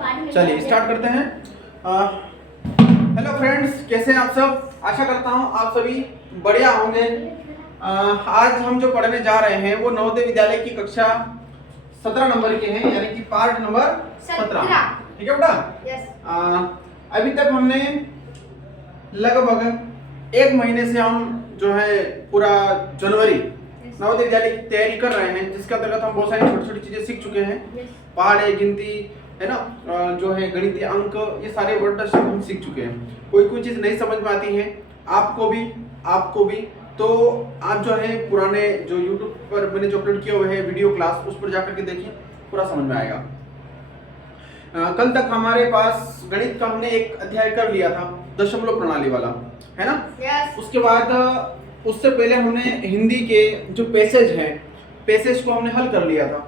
चलिए स्टार्ट करते हैं। हेलो फ्रेंड्स, कैसे हैं आप सब? आशा करता हूं आप सभी बढ़िया होंगे। आज हम जो पढ़ने जा रहे हैं वो नवोदय विद्यालय की कक्षा 17 नंबर के हैं, यानी कि पार्ट नंबर 17। ठीक है बेटा? अभी तक हमने लगभग एक महीने से हम जो है पूरा जनवरी नवोदय विद्यालय की तैयारी कर रहे हैं, जिसके अंतर्गत हम बहुत सारी छोटी छोटी चीजें सीख चुके हैं। पहाड़े, गिनती है ना, जो है गणितीय अंक, ये सारे वर्ड हम सीख चुके हैं। कोई चीज नहीं समझ में आती है आपको भी तो आप जो है पुराने जो YouTube पर मैंने जो अपलोड किए हुए हैं वीडियो क्लास, उस पर जाकर के देखिए, पूरा समझ में आएगा। कल तक हमारे पास गणित का हमने एक अध्याय कर लिया था, दशमलव प्रणाली वाला, है ना? उसके बाद उससे पहले हमने हिंदी के जो पैसेज को हमने हल कर लिया था।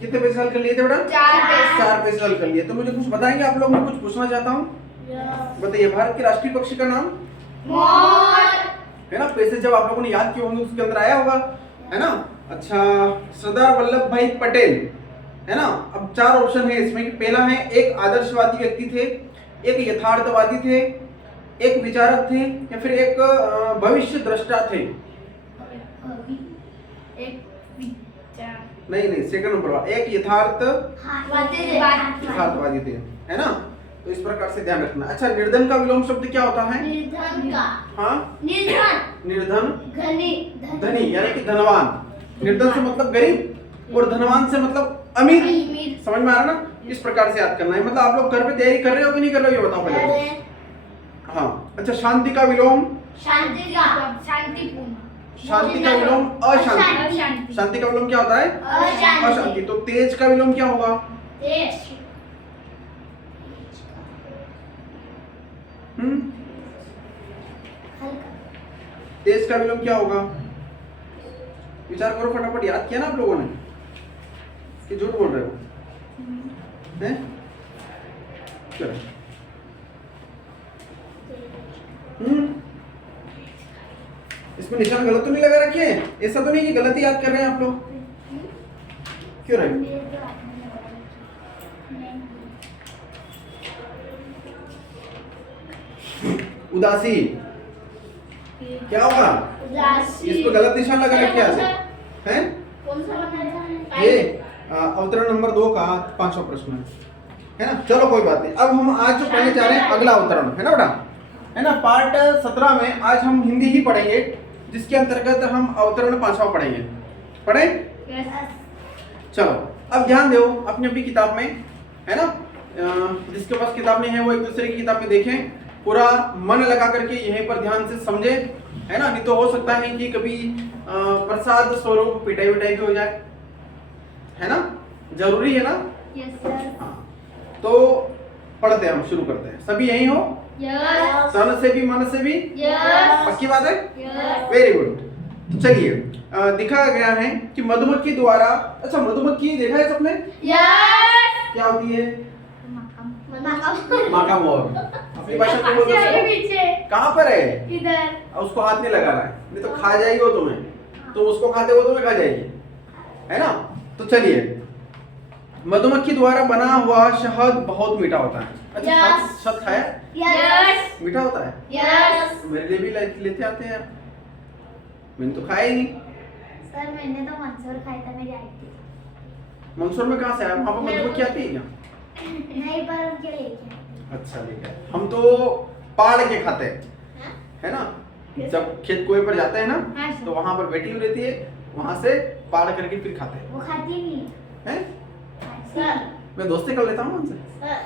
कितने पैसेज हल कर लिए थे बेटा? 4 पैसेज हल कर लिए। तो मुझे कुछ बताएंगे आप लोग? मैं कुछ पूछना चाहता हूँ। बताइए, भारत के राष्ट्रीय पक्षी का नाम? मोर। है ना? पैसेज जब आप लोगों ने याद किए होंगे उसके अंदर आया होगा, है ना? अच्छा, सरदार वल्लभ भाई पटेल, है ना? अब 4 ऑप्शन है इसमें कि पहला है एक आदर्शवादी व्यक्ति थे, एक यथार्थवादी थे, एक विचारक थे, या फिर एक भविष्य द्रष्टा थे। नहीं, सेकंड नंबर एक यथार्थवादी थे, है ना? तो इस प्रकार से ध्यान रखना। अच्छा, निर्धन का विलोम शब्द क्या होता है? निर्धन धनी, यानी कि धनवान। निर्धन से मतलब गरीब और धनवान से मतलब अमीर। समझ में आ रहा ना? इस प्रकार से याद करना है। मतलब आप लोग घर पे तैयारी कर रहे हो कि नहीं कर रहे हो, ये बताओ पहले। हाँ, अच्छा, शांति का विलोम? शांति का विलोम अशांति। शांति का विलोम क्या होता है? अशांति। तो तेज का विलोम क्या होगा? तेज का विलोम क्या होगा? विचार करो फटाफट। याद किया ना आप लोगों ने कि झूठ बोल रहे हो? हैं? चलो। इसमें निशान गलत तो नहीं लगा रखे हैं? ऐसा तो नहीं कि गलत याद कर रहे हैं आप लोग? क्यों नहीं? उदासी क्या होगा? इसको गलत निशान लगा रखे हैं? ये अवतरण नंबर 2 का 5वां प्रश्न है ना? चलो कोई बात नहीं। अब हम आज जो पढ़ने जा रहे हैं अगला अवतरण, है ना बेटा? है ना? पार्ट 17 में आज हम हिंदी ही पढ़ेंगे, जिसके अंतर्गत हम अवतरण 5वां पढ़ेंगे। चलो, अब ध्यान दो अपनी अपनी किताब में, है ना? जिसके पास किताब नहीं है वो एक दूसरे की किताब में देखें, पूरा मन लगा करके यहीं पर ध्यान से समझे, है ना? नहीं तो हो सकता है कि कभी प्रसाद स्वरूप पिटाई विटाई भी हो जाए, है ना? जरूरी है ना? Yes sir. तो पढ़ते हैं, हम शुरू करते हैं। सभी यहीं हो? यस। तन से भी मन से भी? यस। पक्की बात है? यस। Very good. तो चलिए, दिखाया गया है कि मधुमक्खी द्वारा, अच्छा मधुमक्खी देखा है सबने? यस। क्या होती है? माका मोर। अपनी भाषा में बोल दो। पीछे कहाँ पर है? इधर। उसको हाथ नहीं लगा रहा है, नहीं तो खा जाएगी वो तुम्हें। तो उसको खाते हो तुम्हें खा जाएगी, है ना? तो चलिए, मधुमक्खी द्वारा बना हुआ शहद बहुत मीठा होता है। अच्छा, शहद खाया? यस। मीठा होता है? यस। मेरे लिए भी लेते आते हैं यार, मैंने तो खाया ही नहीं। सर मैंने तो मंसूर खाया था, मेरी आई थी। मंसूर में कहाँ से आया? वहाँ पर मधुमक्खी आती है क्या? नहीं, पर उनके लेके। अच्छा, लेके आए। हम तो पाड़ के खाते हैं, है ना? जब खेत कुएं पर जाते हैं ना, तो वहाँ पर बैठी हुई रहती है, वहाँ से पाड़ करके फिर खाते हैं। वो खाती नहीं हैं? सर। मैं दोस्ती कर लेता हूँ उनसे। सर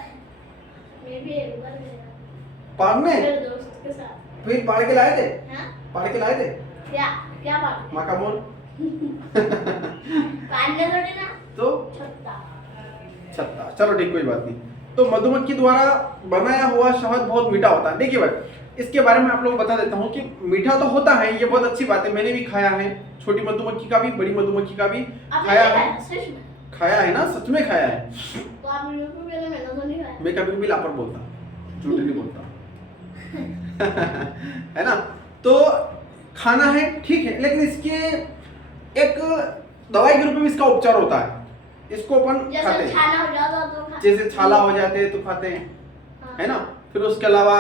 मैं भी एक बार गया पाड़ने? मेरे दोस्त के साथ। फिर पाड़ के लाए थे? हाँ? पाड़ के लाए थे? क्या बात? माँ का मोर। पालने थोड़ी ना। तो छत्ता। चलो ठीक, कोई बात नहीं। तो मधुमक्खी द्वारा बनाया हुआ शहद बहुत मीठा होता है। देखिए भाई, इसके बारे में आप लोग बता देता हूँ कि मीठा तो होता है, ये बहुत अच्छी बात है। मैंने भी खाया है, छोटी मधुमक्खी का भी, बड़ी मधुमक्खी का भी खाया है। खाया है ना? सच में खाया है। तो आप लोगों को पहले मैंने तो नहीं खाया। मैं कभी भी लापर बोलता, झूठ नहीं बोलता। है ना? तो खाना है, ठीक है, लेकिन इसके एक दवाई के रूप में इसका उपचार होता इसको अपन खाते जैसे हैं, छाला हो जाता तो जैसे छाला हो जाते हैं तो खाते हैं, है ना। फिर उसके अलावा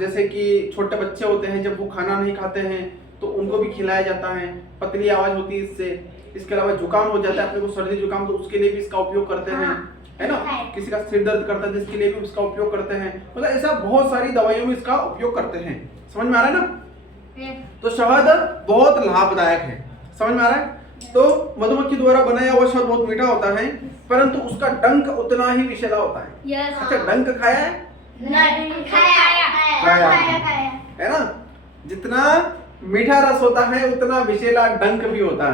जैसे कि छोटे बच्चे होते हैं, जब वो खाना नहीं खाते हैं तो उनको भी खिलाया जाता है, पतली आवाज होती है इससे। इसके अलावा जुकाम हो जाता है अपने को, सर्दी जुकाम, तो उसके लिए भी इसका उपयोग करते हैं, है ना। किसी का सिर दर्द करता है तो इसके लिए भी इसका उपयोग करते हैं, मतलब ऐसा बहुत सारी दवाइयों में इसका उपयोग करते हैं। समझ में आ रहा है ना। तो शहद बहुत लाभदायक है, समझ में आ रहा है। तो मधुमक्खी द्वारा बनाया हुआ शहद बहुत मीठा होता है, परंतु उसका डंक उतना ही विषैला होता है। अच्छा, डंक खाया है? नहीं खाया है ना। जितना मीठा रस होता है उतना विषैला डंक भी होता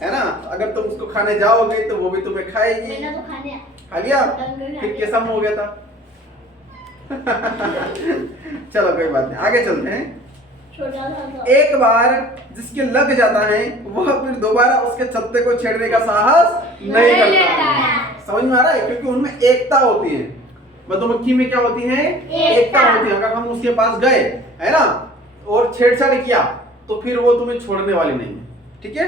है ना। अगर तुम उसको खाने जाओगे तो वो भी तुम्हें खाएगी। मैंने तो खा लिया। खा लिया? डंक फिर कैसा मुंह हो गया था? चलो कोई बात नहीं, आगे चलते हैं। छोटा था एक बार जिसके लग जाता है वह फिर दोबारा उसके छत्ते को छेड़ने का साहस नहीं करता है। समझ में आ रहा है, क्योंकि उनमें एकता होती है। मधुमक्खी में क्या होती है? एकता होती है। अगर हम उसके पास गए, है ना, और छेड़छाड़ किया तो फिर वो तुम्हें छोड़ने वाली नहीं है। ठीक है,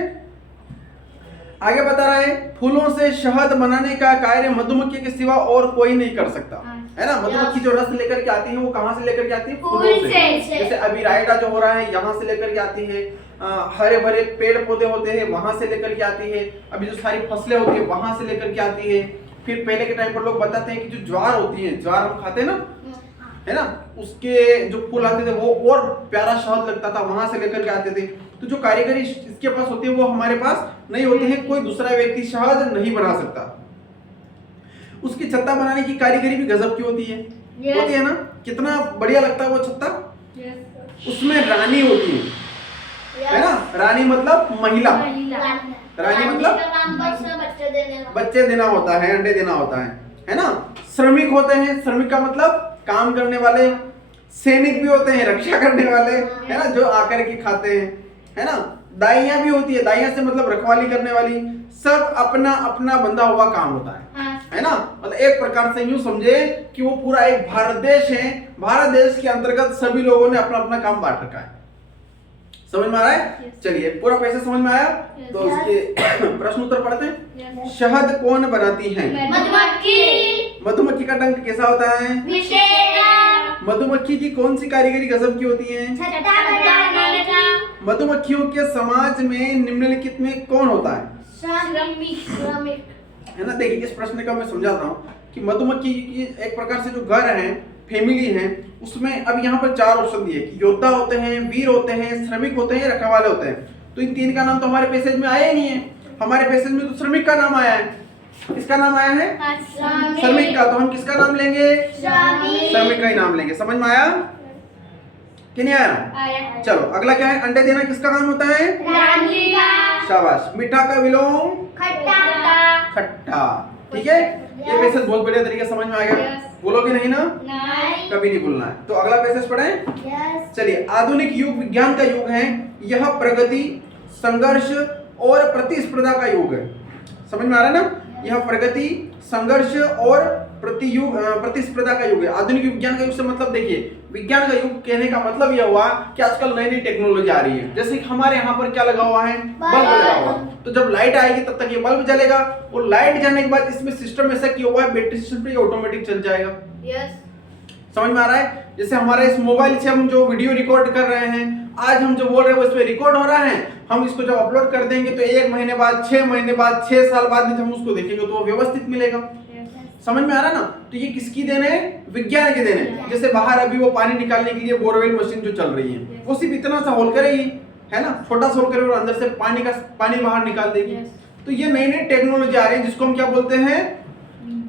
आगे बता रहा है, फूलों से शहद बनाने का कार्य मधुमक्खी के सिवा और कोई नहीं कर सकता, है ना। मधुमक्खी जो रस लेकर के आती है वो कहाँ से लेकर के आती है? फूलों से। जैसे अभी रायडा जो हो रहा है यहाँ से लेकर के आती है, हरे भरे पेड़ पौधे होते हैं वहां से लेकर के आती है, अभी जो सारी फसलें होती है वहां से लेकर के आती है। फिर पहले के टाइम पर लोग बताते हैं कि जो ज्वार होती है, ज्वार हम खाते हैं ना, है ना, उसके जो फूल आते थे वो और प्यारा शहद लगता था, वहां से लेकर के आते थे। तो जो कारीगरी इसके पास होती है वो हमारे पास नहीं होती है, कोई दूसरा व्यक्ति शहद नहीं बना सकता। उसकी छत्ता बनाने की कारीगरी भी गजब की होती है। होती है ना, कितना बढ़िया लगता है वो छत्ता। उसमें रानी होती है ना। रानी मतलब महिला, रानी मतलब बच्चे देना होता है, अंडे देना होता है ना। श्रमिक होते हैं, श्रमिक का मतलब काम करने वाले। सैनिक भी होते हैं, रक्षा करने वाले, है ना, जो आकर के खाते हैं, है ना। दाइयां भी होती है, दाइयां से मतलब रखवाली करने वाली। सब अपना अपना बंधा हुआ काम होता है ना। मतलब एक प्रकार से यूं समझे कि वो पूरा एक भारत देश है, भारत देश के अंतर्गत सभी लोगों ने अपना अपना काम बांट रखा है। समझ में आ रहा है? चलिए, पूरा पैसे समझ में आया? तो इसके प्रश्न उत्तर पढ़ते हैं। शहद कौन बनाती है? मधुमक्खी का डंक कैसा होता है? मधुमक्खी की कौन सी कारीगरी गजब की होती है? मधुमक्खियों के समाज में निम्नलिखित में कौन होता है? है ना। देखिए, इस प्रश्न का मैं समझाता हूँ कि मधुमक्खी की एक प्रकार से जो घर है, फैमिली है, उसमें अब यहाँ पर 4 ऑप्शन दिए कि योद्धा होते हैं, वीर होते हैं, श्रमिक होते हैं, रखवाले होते हैं। तो इन 3 का नाम तो हमारे पैसेज में आया ही नहीं है। हमारे पैसेज में तो श्रमिक का नाम आया है। किसका नाम आया है? श्रमिक का। तो हम किसका नाम लेंगे? श्रमिक का ही नाम लेंगे। समझ में आया कि नहीं आया? चलो, अगला क्या है? अंडे देना किसका काम होता है? शाबाश। मीठा का विलोम खट्टा। ठीक है, ये पैसेज बहुत बढ़िया तरीके से समझ में आ गया। बोलोगे नहीं ना? कभी नहीं बोलना है। तो अगला पैसेज पढ़ें। चलिए, आधुनिक युग विज्ञान का युग है। यह प्रगति, संघर्ष और प्रतिस्पर्धा का युग है। समझ में आ रहा है ना? यह प्रगति, संघर्ष और प्रतिस्पर्धा का युग है। आधुनिक विज्ञान का युग से मतलब, देखिए, विज्ञान का युग कहने का मतलब यह हुआ कि आजकल नई नई टेक्नोलॉजी आ रही है। जैसे कि हमारे यहाँ पर क्या लगा हुआ है? बल्ब लगा हुआ है। तो जब लाइट आएगी तब तक ये बल्ब जलेगा, और लाइट जाने के बाद इसमें सिस्टम ऐसा किया हुआ है, बैटरी सिस्टम पे ऑटोमेटिक चल जाएगा। समझ में आ रहा है? जैसे हमारे इस मोबाइल से हम जो वीडियो रिकॉर्ड कर रहे हैं, आज हम जो बोल रहे हैं वो इस पे रिकॉर्ड हो रहा है। हम इसको जब अपलोड कर देंगे तो 1 महीने बाद, 6 महीने बाद, 6 साल बाद हम उसको देखेंगे तो वो व्यवस्थित मिलेगा। समझ में आ रहा है ना? तो ये किसकी देन है? विज्ञान की देन है। जैसे बाहर अभी वो पानी निकालने के लिए बोरवेल मशीन जो चल रही है, वो सिर्फ इतना सा होल करेगी, है ना, छोटा सा होल करेगी और अंदर से पानी बाहर निकाल देगी। तो ये नई नई टेक्नोलॉजी आ रही है, जिसको हम क्या बोलते हैं?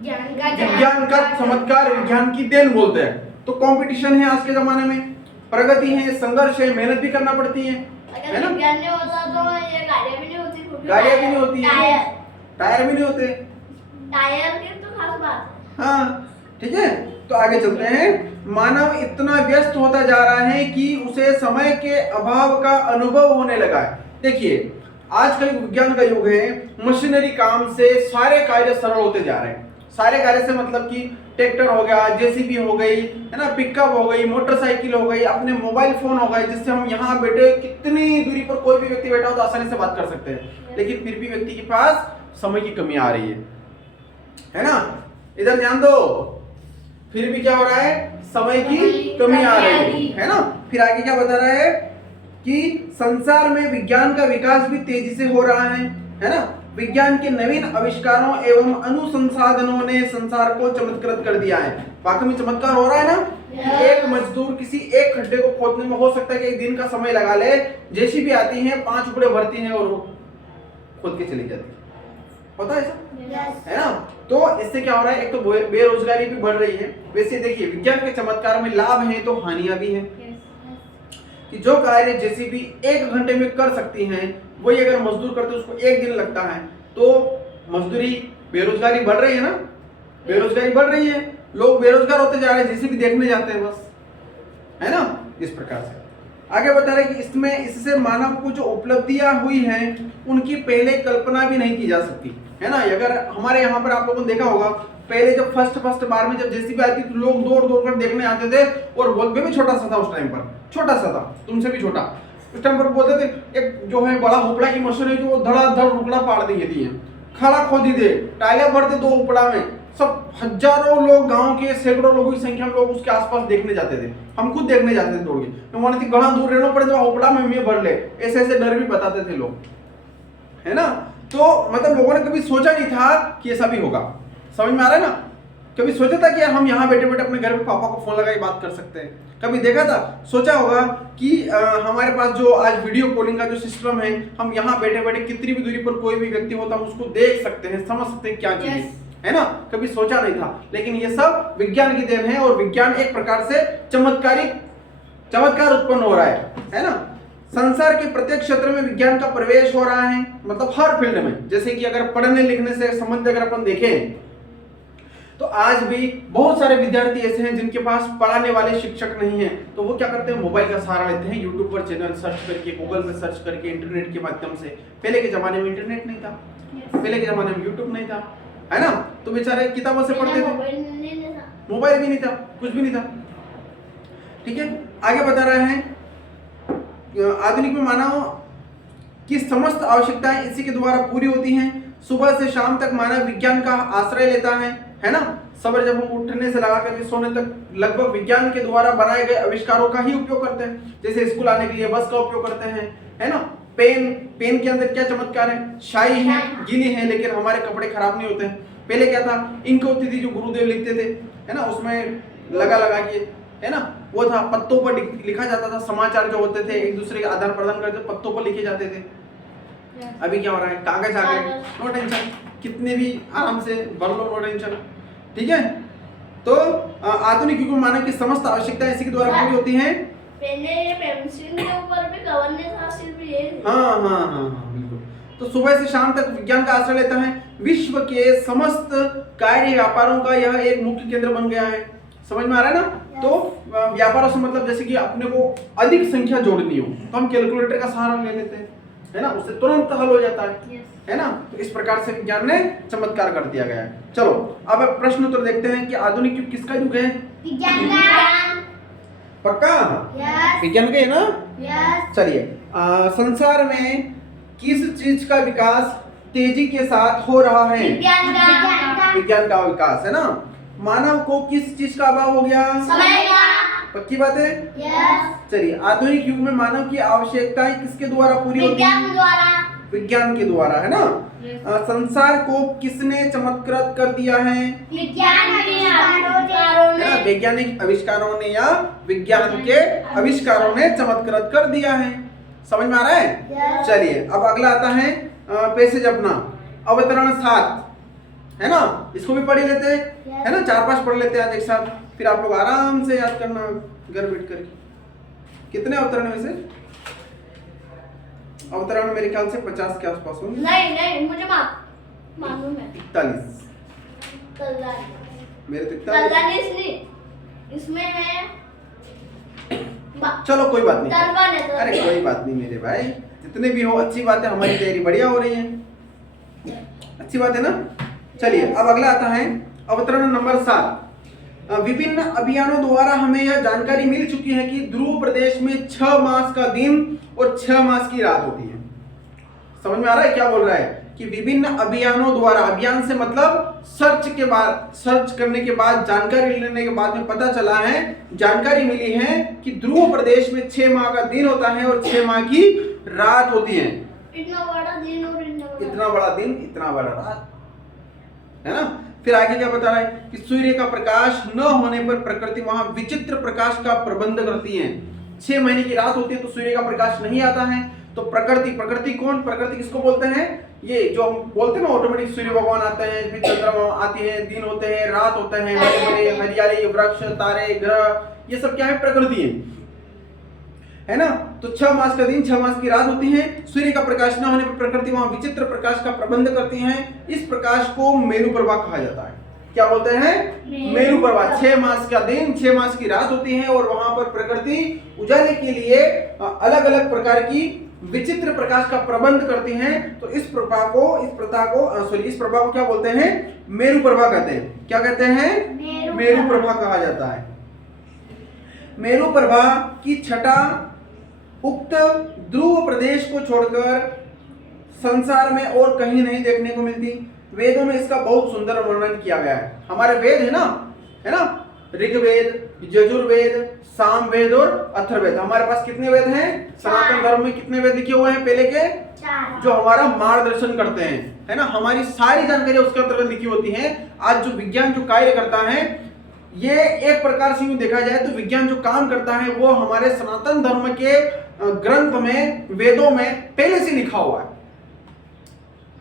विज्ञान का चमत्कार, विज्ञान की देन बोलते हैं। तो कंपटीशन है आज के जमाने में, प्रगति है, संघर्ष है, मेहनत भी करना पड़ती है ना। गाड़ियां भी नहीं होती है, टायर भी नहीं होते। हाँ, ठीक है। तो आगे चलते हैं। मानव इतना व्यस्त होता जा रहा है कि उसे समय के अभाव का अनुभव होने लगा है। देखिए, आज का युग विज्ञान का युग है। मशीनरी काम से सारे कार्य सरल होते जा रहे हैं। सारे कार्य से मतलब कि ट्रैक्टर हो गया, जेसीबी हो गई, है ना, पिकअप हो गई, मोटरसाइकिल हो गई, अपने मोबाइल फोन हो गए, जिससे हम यहाँ बैठे कितनी दूरी पर कोई भी व्यक्ति बैठा हो तो आसानी से बात कर सकते हैं। लेकिन फिर भी व्यक्ति के पास समय की कमी आ रही है। है ना। इधर ध्यान दो, फिर भी क्या हो रहा है, समय की कमी आ रही है ना। फिर आगे क्या बता रहा है कि संसार में विज्ञान का विकास भी तेजी से हो रहा है ना। विज्ञान के नवीन आविष्कारों एवं अनुसंसाधनों ने संसार को चमत्कृत कर दिया है। वाकई में चमत्कार हो रहा है ना। एक मजदूर किसी एक खड्डे को खोदने में हो सकता है कि एक दिन का समय लगा ले, जेसीबी आती है, 5 उपड़े भरती हैं और वो खोद के चली जाती है, होता है ऐसा, है ना। तो इससे क्या हो रहा है, एक तो बेरोजगारी भी बढ़ रही है। वैसे देखिए विज्ञान के चमत्कार में लाभ है तो हानियां भी है कि जो कार्य जेसीबी 1 घंटे में कर सकती हैं, वही अगर मजदूर करते उसको 1 दिन लगता है, तो मजदूरी, बेरोजगारी बढ़ रही है ना, बेरोजगारी बढ़ रही है, लोग बेरोजगार होते जा रहे हैं, जेसीबी देखने जाते हैं बस, है ना। इस प्रकार से आगे बता रहे कि इससे मानव को जो उपलब्धियां हुई हैं उनकी पहले कल्पना भी नहीं की जा सकती, है ना। अगर हमारे यहाँ पर आप लोगों ने देखा होगा, पहले जब फर्स्ट बार में जब जेसीबी आती तो लोग दौड़ कर देखने आते थे, और मैं भी छोटा सा था उस टाइम पर, छोटा सा था, तुमसे भी छोटा। उस टाइम पर बोलते थे एक जो है बड़ा उपड़ा की मशीन है जो धड़ाधड़ रुकड़ा पाड़ देती है, खड़ा खोदी दे, टाइला भरते 2 उपड़ा में, सब हजारों लोग, गांव के सैकड़ों लोगों की संख्या में लोग उसके आसपास देखने जाते थे। हम खुद देखने जाते थे दौड़ के, मैंने थी घना दूर रहना पड़े तो उपड़ा में मैं भर ले, ऐसे डर भी बताते थे लोग, है ना। तो मतलब लोगों ने कभी सोचा नहीं था कि ऐसा भी होगा, समझ में आ रहा है ना। कभी सोचा था कि यार हम यहाँ बैठे बैठे अपने घर पे पापा को फोन लगा के बात कर सकते हैं, कभी देखा था, सोचा होगा कि हमारे पास जो आज वीडियो कॉलिंग का जो सिस्टम है, हम यहाँ बैठे बैठे कितनी भी दूरी पर कोई भी व्यक्ति होता है उसको देख सकते हैं, समझ सकते हैं क्या चीज है ना। कभी सोचा नहीं था, लेकिन ये सब विज्ञान की देन है, और विज्ञान एक प्रकार से चमत्कार उत्पन्न हो रहा है ना। संसार के प्रत्येक क्षेत्र में विज्ञान का प्रवेश हो रहा है, मतलब हर फील्ड में। जैसे कि अगर पढ़ने लिखने से संबंध अगर अपन देखें तो आज भी बहुत सारे विद्यार्थी ऐसे हैं जिनके पास पढ़ाने वाले शिक्षक नहीं है, तो वो क्या करते हैं, मोबाइल का सहारा लेते हैं, यूट्यूब पर चैनल सर्च करके, गूगल पे सर्च करके, इंटरनेट के माध्यम से। पहले के जमाने में इंटरनेट नहीं था, पहले के जमाने में यूट्यूब नहीं था, है ना। तो बेचारे किताबों से पढ़ते थे, मोबाइल भी नहीं था, कुछ भी नहीं था, ठीक है। आगे बता रहे हैं आधुनिक में मानव की समस्त आवश्यकताएं इसी के द्वारा पूरी होती हैं। सुबह से शाम तक मानव विज्ञान का आश्रय लेता है ना। सवेरे जब हम उठने से लगा करके सोने तक लगभग विज्ञान के द्वारा बनाए गए आविष्कारों का ही उपयोग करते हैं। जैसे स्कूल आने के लिए बस का उपयोग करते हैं, है ना। पेन के अंदर क्या चमत्कार है, शाई है, गीली है, लेकिन हमारे कपड़े खराब नहीं होते हैं। पहले क्या था, इंक होती थी जो गुरुदेव लिखते थे, है ना, उसमें लगा के, है ना, वो था, पत्तों पर लिखा जाता था। समाचार जो होते थे एक दूसरे के आदान प्रदान करते, पत्तों पर लिखे जाते थे। अभी क्या हो रहा है, कागज आ गए, नो टेंशन, कितने भी आराम से भर लो, नो टेंशन, ठीक है। तो आधुनिक युग में मानव की समस्त आवश्यकताएं इसी के द्वारा पूरी होती हैं। पहले ये पेंसिल के ऊपर भी कवर नहीं था, सिर्फ ये। हाँ बिल्कुल। तो सुबह से शाम तक विज्ञान का आश्रय लेता है। विश्व के समस्त कार्य व्यापारों का यह एक मुख्य केंद्र बन गया है। समझ में आ रहा है ना। तो व्यापारों से मतलब जैसे कि अपने को अधिक संख्या जोड़नी हो तो हम कैलकुलेटर का सहारा ले लेते हैं, है ना, उससे तुरंत हल हो जाता है ना। तो इस प्रकार से विज्ञान ने चमत्कार कर दिया गया है। चलो अब प्रश्न उत्तर देखते हैं कि आधुनिक युग किसका युग है? विज्ञान का। पक्का? यस। विज्ञान का है ना। यस। चलिए, संसार में किस चीज का विकास तेजी के साथ हो रहा है? विज्ञान का। विज्ञान का विकास, है ना। मानव को किस चीज का अभाव हो गया? समय का। पक्की बात है। यस। चलिए, आधुनिक युग में मानव की आवश्यकताएं किसके द्वारा पूरी होती हैं? विज्ञान द्वारा। विज्ञान के द्वारा, है ना। संसार को किसने चमत्कृत कर दिया है? विज्ञान आविष्कारों है ना, वैज्ञानिक आविष्कारों ने या विज्ञान के आविष्कारों ने चमत्कृत कर दिया है। समझ में आ रहा है? Yes. चलिए अब अगला आता है पैसेज अपना, अवतरण 7, है ना। इसको भी पढ़ लेते हैं, Yes. है ना, 4-5 पढ़ लेते हैं आज एक साथ, फिर आप लोग आराम से याद करना घर बैठ करके। कितने अवतरण है वैसे? अवतरण मेरे ख्याल से 50 के आसपास होंगे। नहीं मुझे मालूम है। 41 मेरे तो 41। नहीं, इसमें है चलो कोई बात नहीं, तलवार है, तलवार। अरे कोई बात नहीं मेरे भाई, जितने भी हो अच्छी बात है, हमारी तैयारी बढ़िया हो रही है, अच्छी बात है ना। चलिए अब अगला आता है अवतरण नंबर 7। विभिन्न अभियानों द्वारा हमें यह जानकारी मिल चुकी है कि ध्रुव प्रदेश में 6 मास का दिन और 6 मास की रात होती है। समझ में आ रहा है क्या बोल रहा है कि विभिन्न अभियानों द्वारा, अभियान से मतलब सर्च करने के बाद, जानकारी लेने के बाद में पता चला है, जानकारी मिली है कि ध्रुव प्रदेश में 6 माह का दिन होता है और 6 माह की रात होती है। इतना बड़ा दिन और इतना बड़ा दिन, इतना बड़ा रात, है ना। फिर आगे क्या बता रहा है कि सूर्य का प्रकाश न होने पर प्रकृति वहां विचित्र प्रकाश का प्रबंध करती है। 6 महीने की रात होती है तो सूर्य का प्रकाश नहीं आता है, तो प्रकृति कौन, प्रकृति किसको बोलते हैं, ये जो हम बोलते हैं ना ऑटोमेटिक सूर्य भगवान आते हैं, फिर चंद्रमा आती है, दिन होते हैं, रात होते हैं, हरे भरे हरियाली, वृक्ष, तारे, ग्रह, ये सब क्या है, प्रकृति है ना। तो 6 मास का दिन, 6 मास की रात होती है। सूर्य का प्रकाश न होने पर प्रकृति वहां विचित्र प्रकाश का प्रबंध करती है। इस प्रकाश को मेरु प्रभा कहा जाता है। क्या बोलते हैं, मेरु प्रभा। 6 मास का दिन, 6 मास की रात होती है और वहां पर प्रकृति उजाले के लिए अलग अलग प्रकार की विचित्र प्रकाश का प्रबंध करती हैं। तो इस प्रभा को क्या बोलते हैं, मेरु प्रभा कहते हैं। क्या कहते हैं, मेरु प्रभा कहा जाता है। मेरु प्रभा की छटा उक्त ध्रुव प्रदेश को छोड़कर संसार में और कहीं नहीं देखने को मिलती। वेदों में इसका बहुत सुंदर वर्णन किया गया है। हमारे वेद है ना, ऋग्वेद, यजुर्वेद, सामवेद और अथर्ववेद। हमारे पास कितने वेद हैं, सनातन धर्म में कितने वेद लिखे हुए हैं, पहले के 4, जो हमारा मार्गदर्शन करते हैं, है ना, हमारी सारी जानकारी उसके अंतर्गत लिखी होती है। आज जो विज्ञान जो कार्य करता है, ये एक प्रकार से यूं देखा जाए तो विज्ञान जो काम करता है वो हमारे सनातन धर्म के ग्रंथ में, वेदों में पहले से लिखा हुआ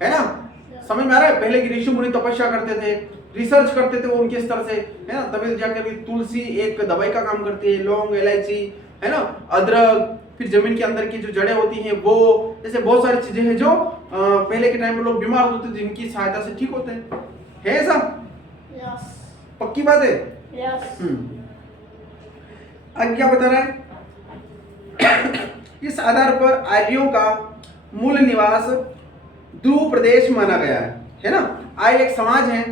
है ना। समझ में आ रहा है। पहले के ऋषि मुनि तपस्या करते थे, रिसर्च करते थे वो उनके स्तर से, है ना। तभी जाकर तुलसी एक दवाई का काम करती है, लौंग, इलायची, है ना, अदरक, फिर जमीन के अंदर की जो जड़ें होती हैं वो, ऐसे बहुत सारी चीजें हैं जो पहले के टाइम में लोग बीमार होते थे जिनकी सहायता से ठीक होते हैं। है ऐसा, पक्की बात है। अब क्या बता रहा है, इस आधार पर आर्यों का मूल निवास ध्रुव प्रदेश माना गया है ना। आर्य एक समाज है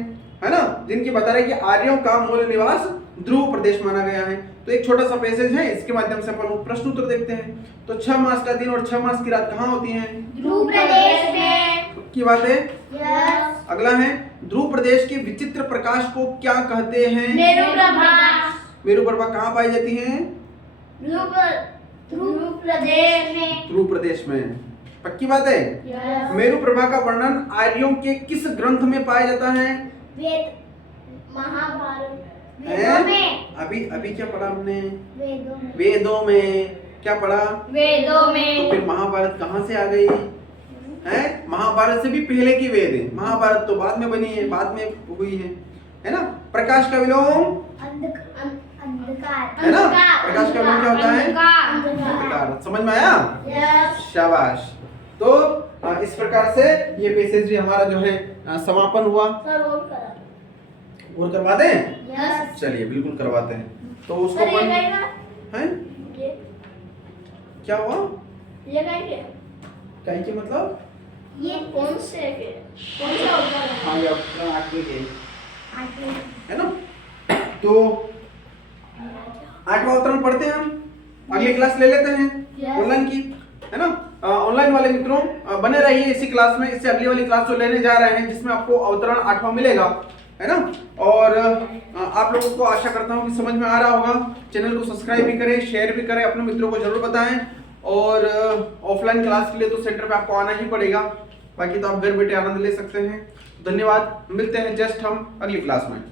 ना, जिनकी बता रहे कि आर्यों का मूल निवास ध्रुव प्रदेश माना गया है। तो एक छोटा सा पैसेज है, इसके माध्यम से अपन प्रश्न उत्तर देखते हैं। तो 6 मास का दिन और 6 मास की रात कहाँ होती है, ध्रुव प्रदेश में। की बात है। यस। अगला है, ध्रुव प्रदेश के विचित्र प्रकाश को क्या कहते हैं, मेरु प्रभा। मेरु प्रभा कहाँ पाई जाती है, ध्रुव प्रदेश में। ध्रुव प्रदेश में, पक्की बात है। यस। मेरु प्रभा का वर्णन आर्यों के किस ग्रंथ में पाया जाता है, वेद, महाभारत। वेदों में। अभी क्या पढ़ा हमने, वेदों में। वेदों में। क्या पढ़ा, वेदों तो में। फिर महाभारत कहाँ से आ गई है। महाभारत से भी पहले की वेद है, महाभारत तो बाद में बनी है, बाद में हुई है ना। प्रकाश का विलोम अंधकार, है ना, प्रकाश का विलोम क्या होता है, अंधकार। अंधकार। समझ में आया, यस। शाबाश। तो इस प्रकार से ये पैसेज भी हमारा जो है समापन हुआ। सर और करा। और करवा दें, यस। चलिए बिल्कुल करवाते हैं। तो उसको सर ये अपन गाएगा, हैं, ये क्या हुआ, ये गाएंगे। कहीं के मतलब ये कौन से के, कौन सा होगा। हाँ ये अपना आगे के आगे। है ना। तो 8वां अवतरण पढ़ते हैं हम, अगली क्लास ले लेते हैं ऑनलाइन की, है ना। ऑनलाइन वाले मित्रों बने रहिए इसी क्लास में। इससे अगली वाली क्लास जो लेने जा रहे हैं जिसमें आपको अवतरण 8वां मिलेगा, है ना। और आप लोगों को आशा करता हूँ कि समझ में आ रहा होगा। चैनल को सब्सक्राइब भी करें, शेयर भी करें, अपने मित्रों को जरूर बताएं। और ऑफलाइन क्लास के लिए तो सेंटर पे आपको आना ही पड़ेगा, बाकी तो आप घर बैठे आनंद ले सकते हैं। धन्यवाद, मिलते हैं जस्ट हम अगली क्लास में।